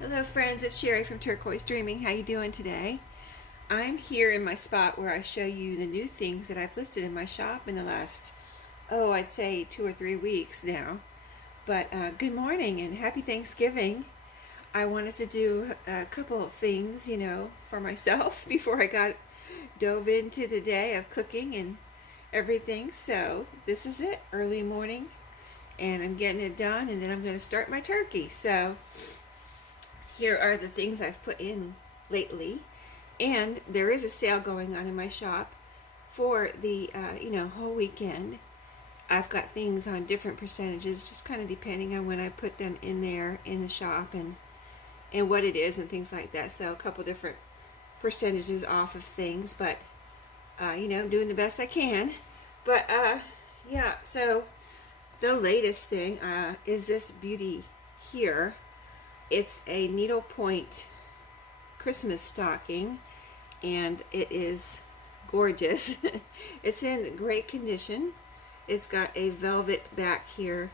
Hello friends, it's Sherry from Turquoise Dreaming. How you doing today? I'm here in my spot where I show you the new things that I've listed in my shop in the last, I'd say 2 or 3 weeks now. But good morning and happy Thanksgiving. I wanted to do a couple of things, for myself before I dove into the day of cooking and everything. So this is it, early morning, and I'm getting it done, and then I'm going to start my turkey. So here are the things I've put in lately, and there is a sale going on in my shop for the whole weekend. I've got things on different percentages, just kind of depending on when I put them in there in the shop and what it is and things like that. So a couple different percentages off of things, but I'm doing the best I can. But yeah, so the latest thing is this beauty here. It's a needlepoint Christmas stocking, and it is gorgeous. It's in great condition. It's got a velvet back here,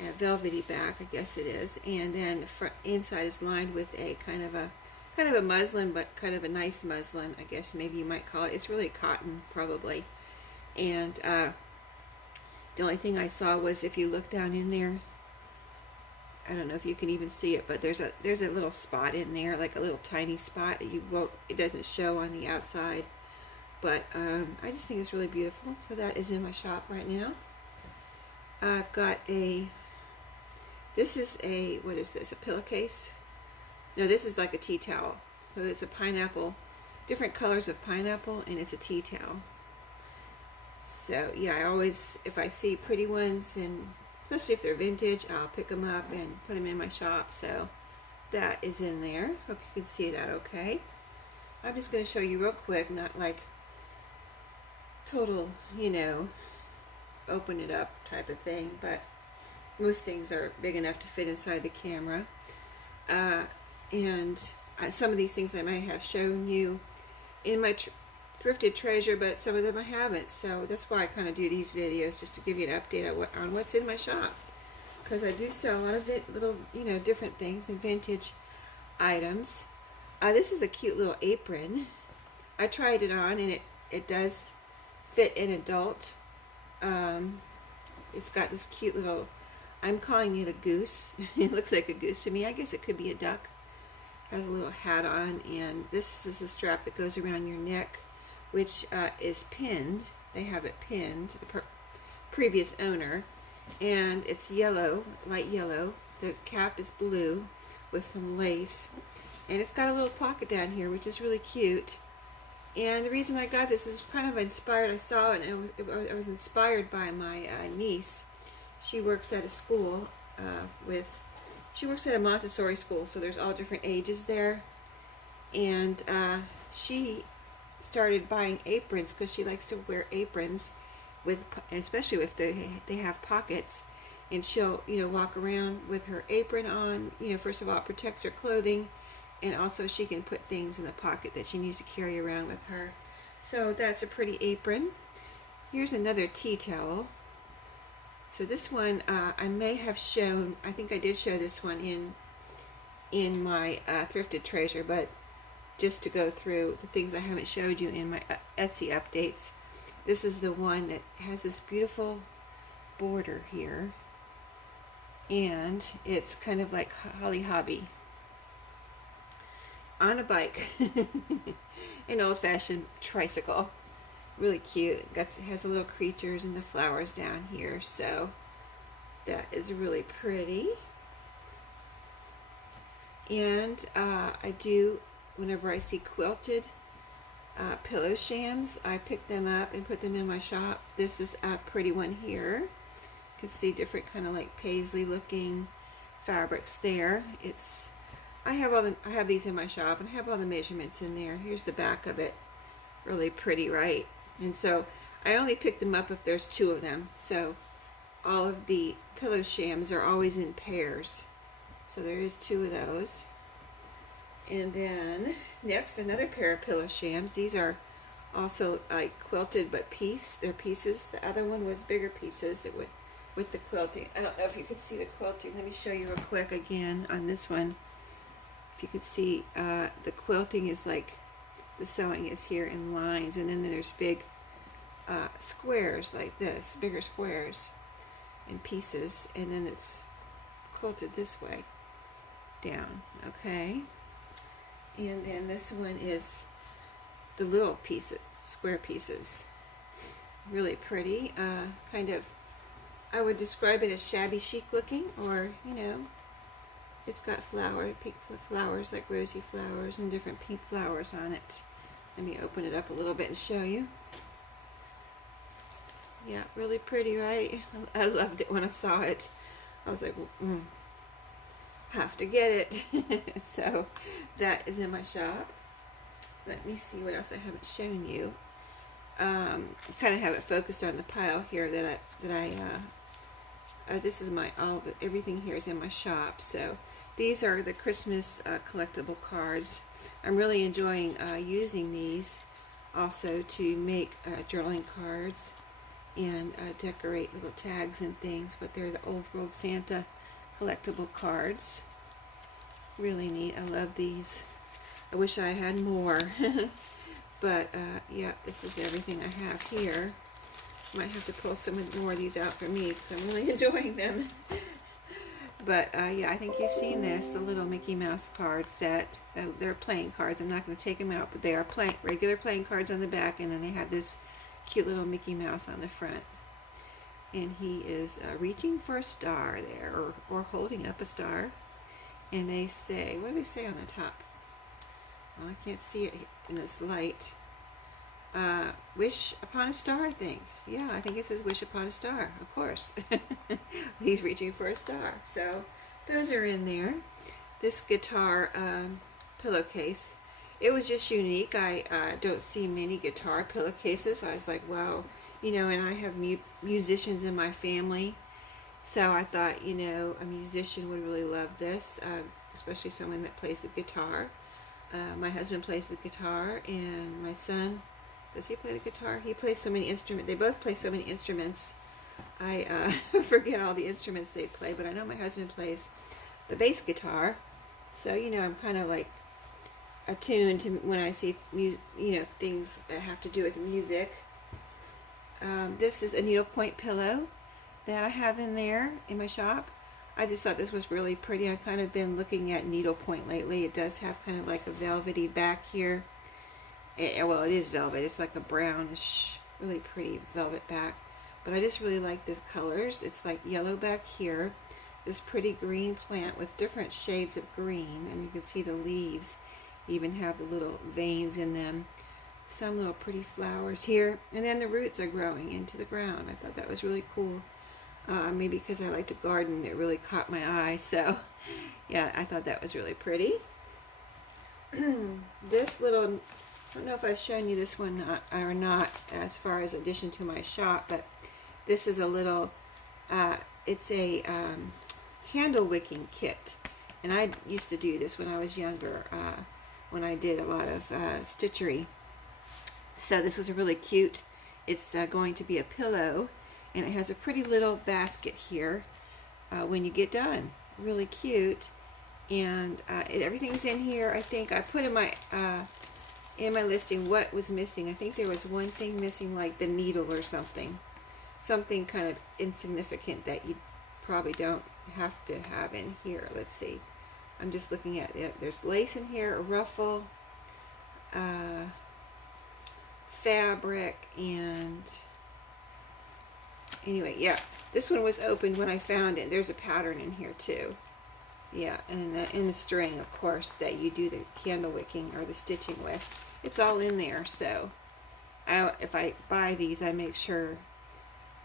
a velvety back, I guess it is, and then the front inside is lined with a kind of a muslin, but kind of a nice muslin, I guess maybe you might call it. It's really cotton, probably. And the only thing I saw was, if you look down in there, I don't know if you can even see it, but there's a little spot in there, like a little tiny spot. It doesn't show on the outside, but I just think it's really beautiful. So that is in my shop right now. I've got this is what is this, a pillowcase? No, this is like a tea towel. So it's a pineapple, different colors of pineapple, and it's a tea towel. So yeah, I always, if I see pretty ones, and especially if they're vintage, I'll pick them up and put them in my shop. So that is in there. Hope you can see that okay. I'm just going to show you real quick, not like total, open it up type of thing, but most things are big enough to fit inside the camera. And some of these things I might have shown you in my thrifted treasure, but some of them I haven't. So that's why I kind of do these videos, just to give you an update on what's in my shop, because I do sell a lot of little, different things and vintage items. This is a cute little apron. I tried it on, and it does fit an adult. It's got this cute little, I'm calling it a goose. It looks like a goose to me. I guess it could be a duck. Has a little hat on, and this is a strap that goes around your neck, which is pinned. They have it pinned to the previous owner, and it's yellow, light yellow. The cap is blue with some lace, and it's got a little pocket down here, which is really cute. And the reason I got this is kind of inspired. I saw it, and I was inspired by my niece. She works at a school she works at a Montessori school, so there's all different ages there, and she started buying aprons because she likes to wear aprons especially if they have pockets, and she'll walk around with her apron on. First of all, it protects her clothing, and also she can put things in the pocket that she needs to carry around with her. So that's a pretty apron. Here's another tea towel. So this one I may have shown, I think I did show this one in my thrifted treasure, but just to go through the things I haven't showed you in my Etsy updates. This is the one that has this beautiful border here, and it's kind of like Holly Hobby on a bike. An old-fashioned tricycle. Really cute. Has the little creatures and the flowers down here, so that is really pretty. And I do, whenever I see quilted pillow shams, I pick them up and put them in my shop. This is a pretty one here. You can see different kind of like paisley looking fabrics there. I have these in my shop, and I have all the measurements in there. Here's the back of it. Really pretty, right? And so I only pick them up if there's two of them. So all of the pillow shams are always in pairs. So there is two of those. And then next, another pair of pillow shams. These are also like quilted, but they're pieces. The other one was bigger pieces with the quilting. I don't know if you can see the quilting. Let me show you real quick again on this one. If you can see, the quilting is like, the sewing is here in lines, and then there's big squares like this, bigger squares in pieces, and then it's quilted this way down, okay? And then this one is the little pieces, square pieces. Really pretty, kind of, I would describe it as shabby chic looking, or, you know, it's got pink flowers, like rosy flowers, and different pink flowers on it. Let me open it up a little bit and show you. Yeah, really pretty, right? I loved it when I saw it. I was like, well, have to get it. So that is in my shop. Let me see what else I haven't shown you. Kind of have it focused on the pile here this is my, everything here is in my shop. So these are the Christmas collectible cards. I'm really enjoying using these also to make journaling cards and decorate little tags and things, but they're the Old World Santa collectible cards. Really neat. I love these. I wish I had more. But yeah, this is everything I have here. Might have to pull some more of these out for me because I'm really enjoying them. But yeah, I think you've seen this, the little Mickey Mouse card set. They're playing cards. I'm not going to take them out, but they are regular playing cards on the back, and then they have this cute little Mickey Mouse on the front. And he is reaching for a star there, or holding up a star. And they say, what do they say on the top? Well, I can't see it in this light. Wish upon a star, I think. Yeah, I think it says wish upon a star, of course. He's reaching for a star. So those are in there. This guitar pillowcase, it was just unique. I don't see many guitar pillowcases. I was like, wow, you know, and I have musicians in my family. So I thought, you know, a musician would really love this, especially someone that plays the guitar. My husband plays the guitar, and my son, does he play the guitar? He plays so many instruments. They both play so many instruments. I forget all the instruments they play, but I know my husband plays the bass guitar. So, you know, I'm kind of like attuned to when I see, you know, things that have to do with music. This is a needlepoint pillow that I have in there in my shop. I just thought this was really pretty. I've kind of been looking at needlepoint lately. It does have kind of like a velvety back here. Well, it is velvet. It's like a brownish, really pretty velvet back. But I just really like the colors. It's like yellow back here. This pretty green plant with different shades of green. And you can see the leaves even have the little veins in them. Some little pretty flowers here. And then the roots are growing into the ground. I thought that was really cool. Maybe because I like to garden, it really caught my eye. So, yeah, I thought that was really pretty. This little, I don't know if I've shown you this one or not as far as addition to my shop, but this is a little, it's a candle wicking kit. And I used to do this when I was younger, when I did a lot of stitchery. So this was a really cute, it's going to be a pillow. And it has a pretty little basket here when you get done. Really cute. And everything's in here. I think I put in my listing what was missing. I think there was one thing missing, like the needle or something. Something kind of insignificant that you probably don't have to have in here. Let's see. I'm just looking at it. There's lace in here, a ruffle, fabric, and... Anyway, yeah, this one was open when I found it. There's a pattern in here too. Yeah, and in the string, of course, that you do the candle wicking or the stitching with. It's all in there. So, if I buy these, I make sure.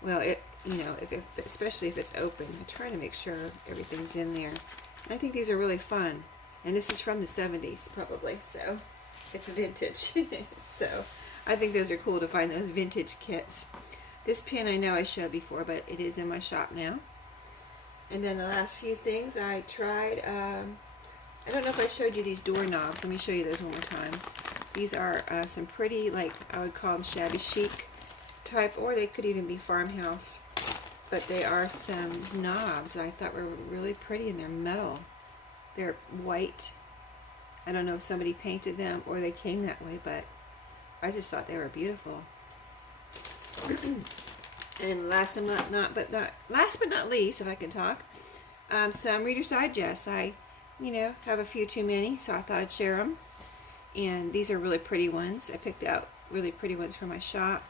Well, you know, especially if it's open, I try to make sure everything's in there. And I think these are really fun. And this is from the 70s, probably. So, it's vintage. So, I think those are cool to find those vintage kits. This pin I know I showed before, but it is in my shop now. And then the last few things I tried, I don't know if I showed you these doorknobs. Let me show you those one more time. These are some pretty, like, I would call them shabby chic type, or they could even be farmhouse. But they are some knobs that I thought were really pretty, and they're metal. They're white I don't know if somebody painted them or they came that way, but I just thought they were beautiful. And last but not least, if I can talk, some Reader's Digest. I, have a few too many, so I thought I'd share them. And these are really pretty ones. I picked out really pretty ones for my shop.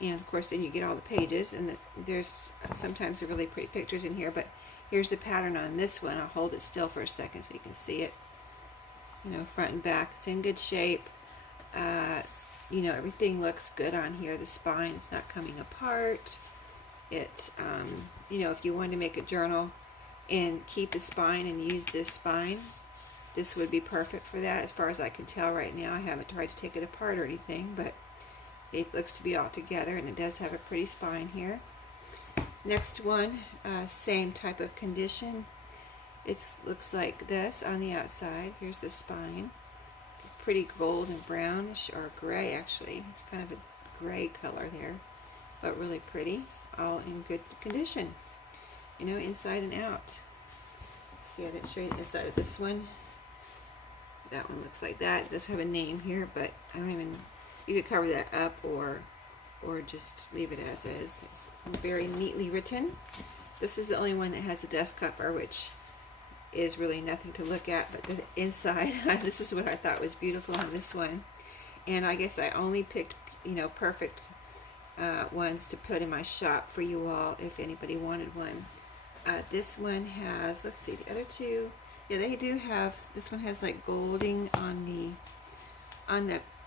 And of course, then you get all the pages, and there's sometimes really pretty pictures in here. But here's the pattern on this one. I'll hold it still for a second so you can see it. Front and back. It's in good shape. Everything looks good on here. The spine's not coming apart. It, if you wanted to make a journal and keep the spine and use this spine, this would be perfect for that. As far as I can tell right now, I haven't tried to take it apart or anything, but it looks to be all together, and it does have a pretty spine here. Next one, same type of condition. It looks like this on the outside. Here's the spine. Pretty gold and brownish, or gray actually. It's kind of a gray color there, but really pretty. All in good condition, inside and out. See, I didn't show you the inside of this one. That one looks like that. It does have a name here, but I don't even, you could cover that up or just leave it as is. It's very neatly written. This is the only one that has a dust cover, which is really nothing to look at, but the inside, this is what I thought was beautiful on this one. And I guess I only picked, perfect ones to put in my shop for you all if anybody wanted one. This one has, let's see, the other two, yeah, they do have, this one has like golding on the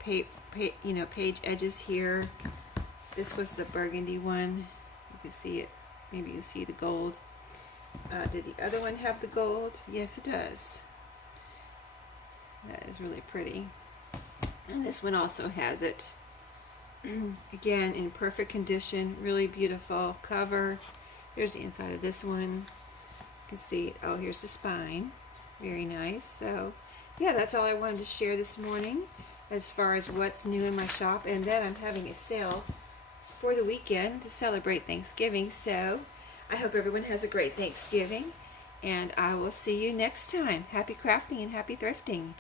page edges here. This was the burgundy one. You can see it, maybe you can see the gold. Did the other one have the gold? Yes, it does. That is really pretty. And this one also has it. Again, in perfect condition, really beautiful cover. Here's the inside of this one. You can see, oh, here's the spine. Very nice. So, yeah, that's all I wanted to share this morning as far as what's new in my shop. And then I'm having a sale for the weekend to celebrate Thanksgiving. So, I hope everyone has a great Thanksgiving, and I will see you next time. Happy crafting and happy thrifting.